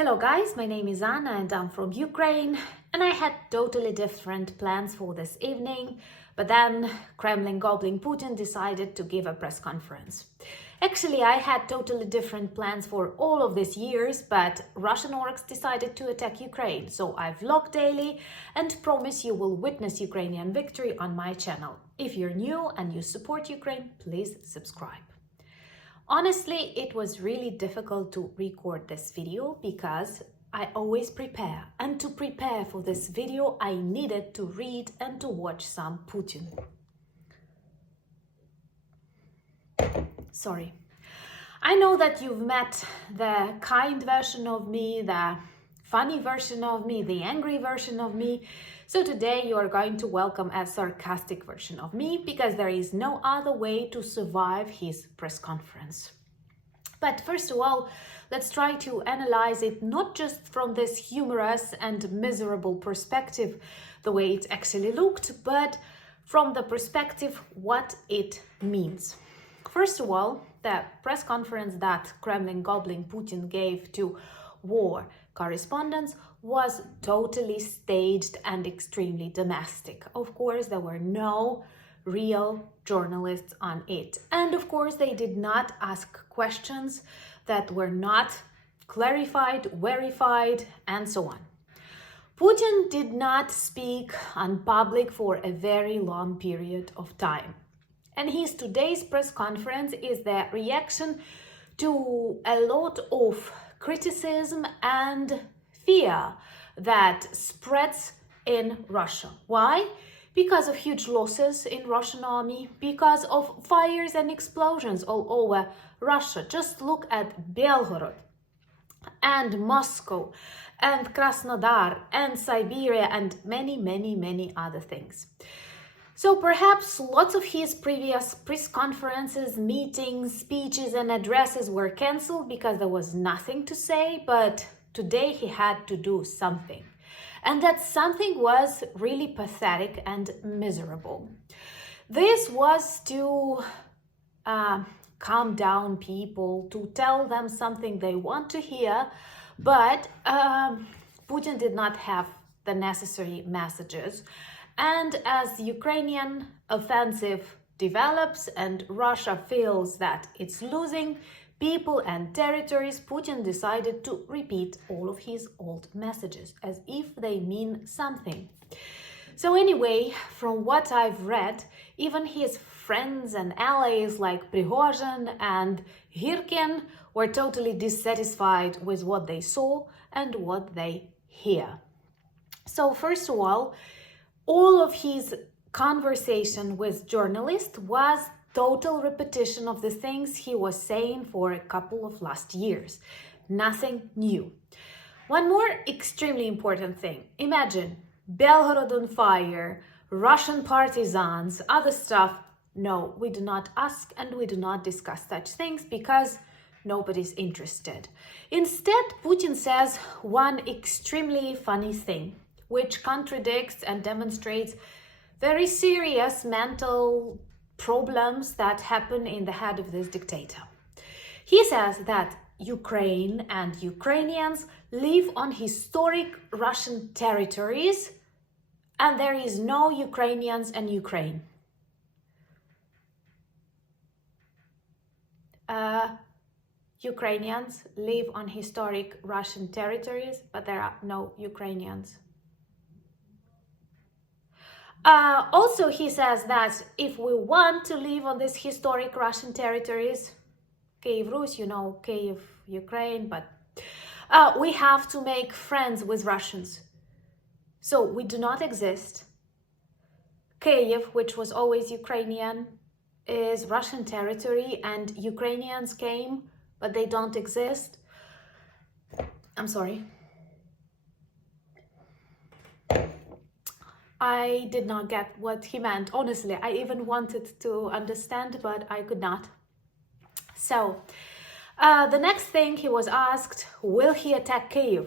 Hello guys, my name is Anna and I'm from Ukraine, and I had totally different plans for this evening, but then Kremlin gobbling Putin decided to give a press conference. Actually, I had totally different plans for all of these years, but Russian orcs decided to attack Ukraine, so I vlog daily and promise you will witness Ukrainian victory on my channel. If you're new and you support Ukraine, please subscribe. Honestly, it was really difficult to record this video because I always prepare, and to prepare for this video I needed to read and to watch some Putin. Sorry. I know that you've met the kind version of me, the funny version of me, the angry version of me. So today you are going to welcome a sarcastic version of me, because there is no other way to survive his press conference. But first of all, let's try to analyze it not just from this humorous and miserable perspective, the way it actually looked, but from the perspective what it means. First of all, the press conference that Kremlin gobbling Putin gave to war correspondents was totally staged and extremely domestic. Of course, there were no real journalists on it. And of course, they did not ask questions that were not clarified, verified, and so on. Putin did not speak on public for a very long period of time. And his today's press conference is the reaction to a lot of criticism and fear that spreads in Russia. Why? Because of huge losses in Russian army, because of fires and explosions all over Russia. Just look at Belgorod and Moscow and Krasnodar and Siberia and many other things. So perhaps lots of his previous press conferences, meetings, speeches and addresses were cancelled because there was nothing to say, but today he had to do something. And that something was really pathetic and miserable. This was to calm down people, to tell them something they want to hear, but Putin did not have the necessary messages. And as the Ukrainian offensive develops and Russia feels that it's losing people and territories, Putin decided to repeat all of his old messages as if they mean something. So anyway, from what I've read, even his friends and allies like Prigozhin and Girkin were totally dissatisfied with what they saw and what they hear. So first of all of his conversation with journalists was total repetition of the things he was saying for a couple of last years. Nothing new. One more extremely important thing. Imagine Belgorod on fire, Russian partisans, other stuff. No, we do not ask and we do not discuss such things because nobody's interested. Instead, Putin says one extremely funny thing, which contradicts and demonstrates very serious mental problems that happen in the head of this dictator. He says that Ukraine and Ukrainians live on historic Russian territories and there is no Ukrainians and Ukraine. Ukrainians live on historic Russian territories, but there are no Ukrainians. Also, he says that if we want to live on these historic Russian territories, Kiev, Rus, Kiev, Ukraine, but we have to make friends with Russians. So we do not exist. Kiev, which was always Ukrainian, is Russian territory, and Ukrainians came, but they don't exist. I'm sorry. I did not get what he meant. Honestly, I even wanted to understand, but I could not. So, the next thing he was asked, will he attack Kiev?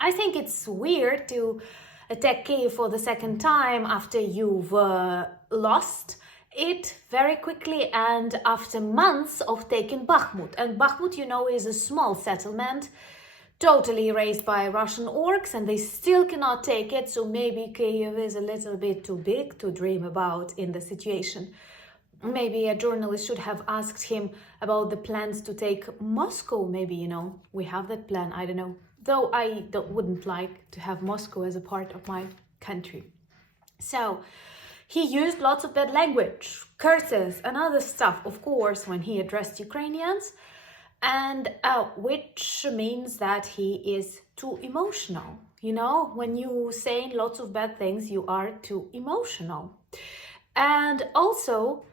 I think it's weird to attack Kiev for the second time after you've lost it very quickly and after months of taking Bakhmut. And Bakhmut, is a small settlement totally raised by Russian orcs, and they still cannot take it. So maybe Kiev is a little bit too big to dream about in the situation. Maybe a journalist should have asked him about the plans to take Moscow. Maybe, you know, we have that plan, I don't know. Though I wouldn't like to have Moscow as a part of my country. So he used lots of bad language, curses and other stuff, of course, when he addressed Ukrainians, and which means that he is too emotional. You know, when you say lots of bad things, you are too emotional. And also,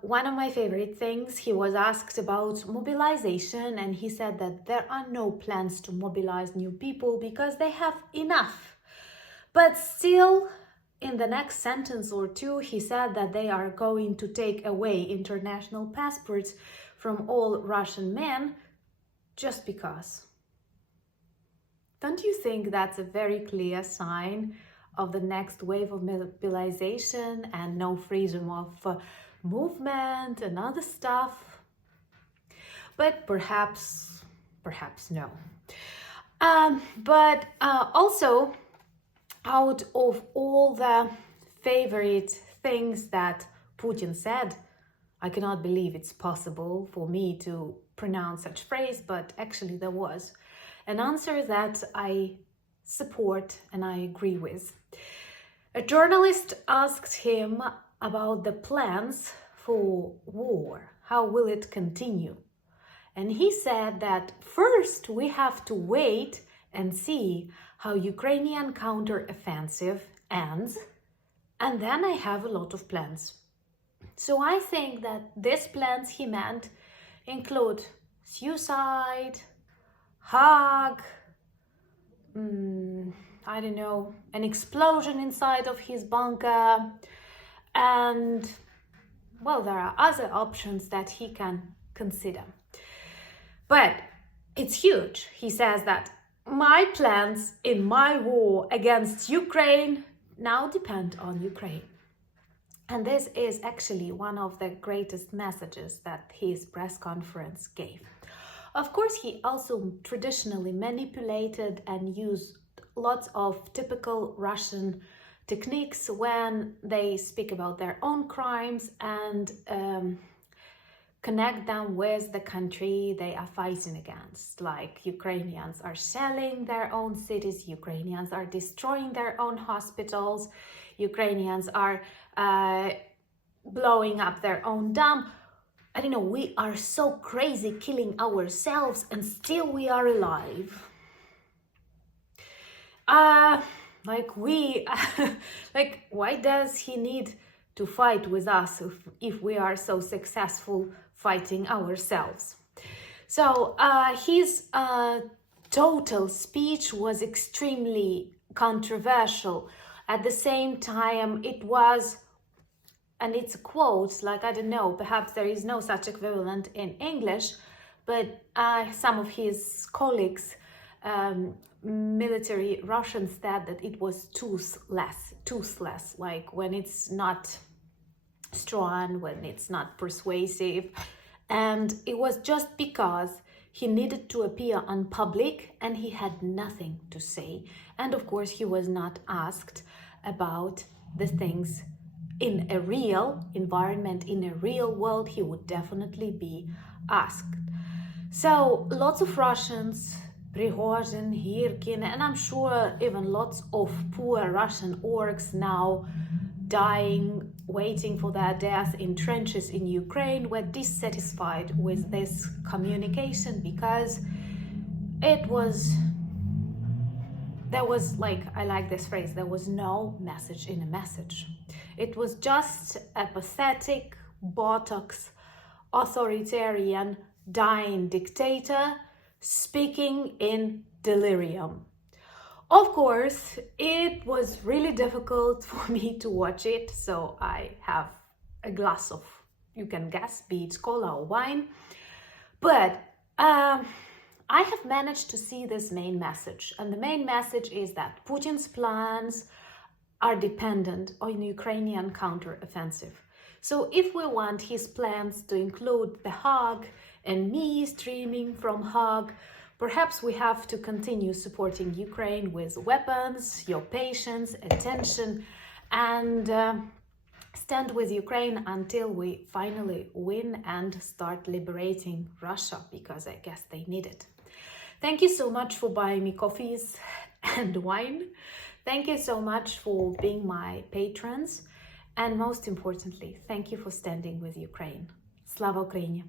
one of my favorite things, he was asked about mobilization, and he said that there are no plans to mobilize new people because they have enough. But still, in the next sentence or two, he said that they are going to take away international passports from all Russian men just because. Don't you think that's a very clear sign of the next wave of mobilization and no freedom of movement and other stuff? But perhaps no. But also, out of all the favorite things that Putin said, I cannot believe it's possible for me to pronounce such phrase, but actually there was an answer that I support and I agree with. A journalist asked him about the plans for war. How will it continue? And he said that first we have to wait and see how Ukrainian counteroffensive ends, and then I have a lot of plans. So I think that these plans he meant include suicide, hug, I don't know, an explosion inside of his bunker, and well, there are other options that he can consider. But it's huge. He says that my plans in my war against Ukraine now depend on Ukraine. And this is actually one of the greatest messages that his press conference gave. Of course, he also traditionally manipulated and used lots of typical Russian techniques when they speak about their own crimes and connect them with the country they are fighting against. Like Ukrainians are shelling their own cities, Ukrainians are destroying their own hospitals, Ukrainians are blowing up their own dam. I don't know, we are so crazy killing ourselves and still we are alive. Like why does he need to fight with us if we are so successful fighting ourselves? So his total speech was extremely controversial. At the same time, it was, and it's a quote, like, I don't know, perhaps there is no such equivalent in English, but some of his colleagues, military Russians, said that it was toothless, like when it's not strong, when it's not persuasive. And it was just because he needed to appear on public and he had nothing to say. And of course, he was not asked about the things in a real environment, in a real world. He would definitely be asked. So lots of Russians, Prigozhin, Hirkin, and I'm sure even lots of poor Russian orcs now dying, waiting for their death in trenches in Ukraine, were dissatisfied with this communication because there was, like, I like this phrase, there was no message in a message. It was just a pathetic, Botox, authoritarian, dying dictator speaking in delirium. Of course, it was really difficult for me to watch it, so I have a glass of, you can guess, be it cola or wine. But I have managed to see this main message, and the main message is that Putin's plans are dependent on Ukrainian counteroffensive. So if we want his plans to include the Hague and me streaming from Hague, Perhaps we have to continue supporting Ukraine with weapons, your patience, attention, and stand with Ukraine until we finally win and start liberating Russia, because I guess they need it. Thank you so much for buying me coffees and wine. Thank you so much for being my patrons. And most importantly, thank you for standing with Ukraine. Slava Ukraini!